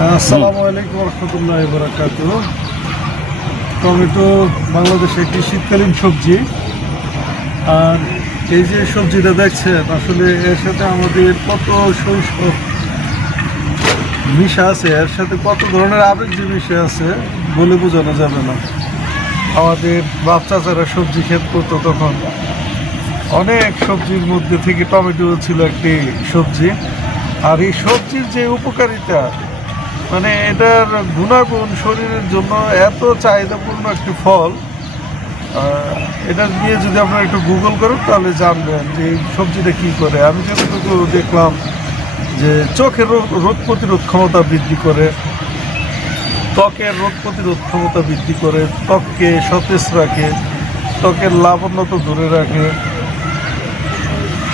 আসসালামু আলাইকুম রহমতুল্লাহ বারাকাতুহু। টমেটো বাংলাদেশে একটি শীতকালীন সবজি। আর এই যে সবজিটা দেখছেন, আসলে এর সাথে আমাদের কত শৈশব মিশা আছে, এর সাথে কত ধরনের আবেগ যে মিশে আছে বলে বোঝানো যাবে না। আমাদের বাপ চাচারা সবজি ক্ষেত করতো, তখন অনেক সবজির মধ্যে থেকে টমেটো ছিল একটি সবজি। আর এই সবজির যে উপকারিতা, মানে এটার গুণাগুণ শরীরের জন্য এত চাহিদাপূর্ণ একটি ফল। এটা নিয়ে যদি আপনারা একটু গুগল করেন তাহলে জানবেন যে এই সবজিটা কী করে। আমি যতটুকু দেখলাম যে চোখের রোগ প্রতিরোধ ক্ষমতা বৃদ্ধি করে, ত্বকের রোগ প্রতিরোধ ক্ষমতা বৃদ্ধি করে, ত্বককে সতেজ রাখে, ত্বকের লাবণ্যতা ধরে রাখে,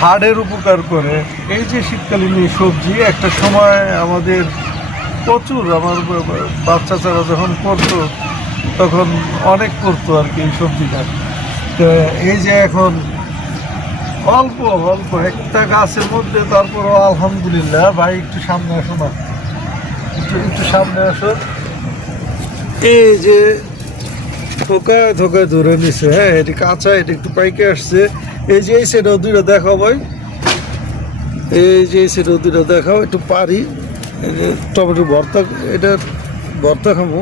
হাড়ের উপকার করে। এই যে শীতকালীন এই সবজি, একটা সময় আমাদের প্রচুর, আমার বাচ্চারা যখন করতো তখন অনেক করতো আর কি এই সবজিটা। তো এই যে এখন অল্প অল্প একটা গাছের মধ্যে, তারপরও আলহামদুলিল্লাহ। ভাই একটু সামনে আসো না, একটু সামনে আসো। এই যে থোকায় থোকায় ধরে নিছে, হ্যাঁ এটি কাঁচা, এটি একটু পাইকে আসছে। এই যে এই সাইডেও দুইটা দেখাও ভাই, এই যে এই সাইডেও দুইটা দেখাও, একটু পারি। এই যে টমেটো ভর্তা, এটা ভর্তা খাবো,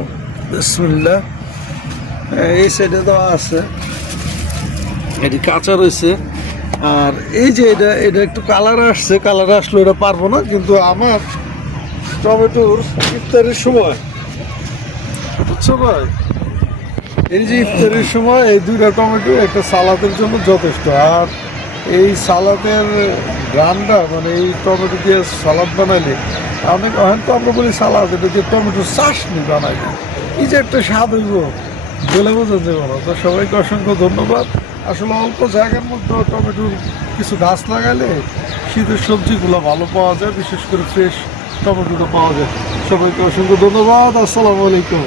বিসমিল্লাহ। এই সাইডে দেওয়া আছে, এটি কাঁচা রয়েছে। আর এই যে এটা এটা একটু কালার আসছে, কালার আসলে এটা পারবো না, কিন্তু আমার টমেটোর ইফতারের সময়, বুঝছো ভাই, এই যে ইফতারের সময় এই দুইটা টমেটো একটা সালাদের জন্য যথেষ্ট। আর এই সালাদের গ্রানটা, মানে এই টমেটো দিয়ে সালাদ বানাইলে, অনেক হয়তো আমরা বলি সালাদ, এটা যে টমেটোর চাটনি বানাইলে এই যে একটা স্বাদ হইব বলে বোঝা যাবে না। তো সবাইকে অসংখ্য ধন্যবাদ। আসলে অল্প জায়গার মধ্যে টমেটোর কিছু গাছ লাগালে শীতের সবজিগুলো ভালো পাওয়া যায়, বিশেষ করে ফ্রেশ টমেটোটা পাওয়া যায়। সবাইকে অসংখ্য ধন্যবাদ। আসসালামু আলাইকুম।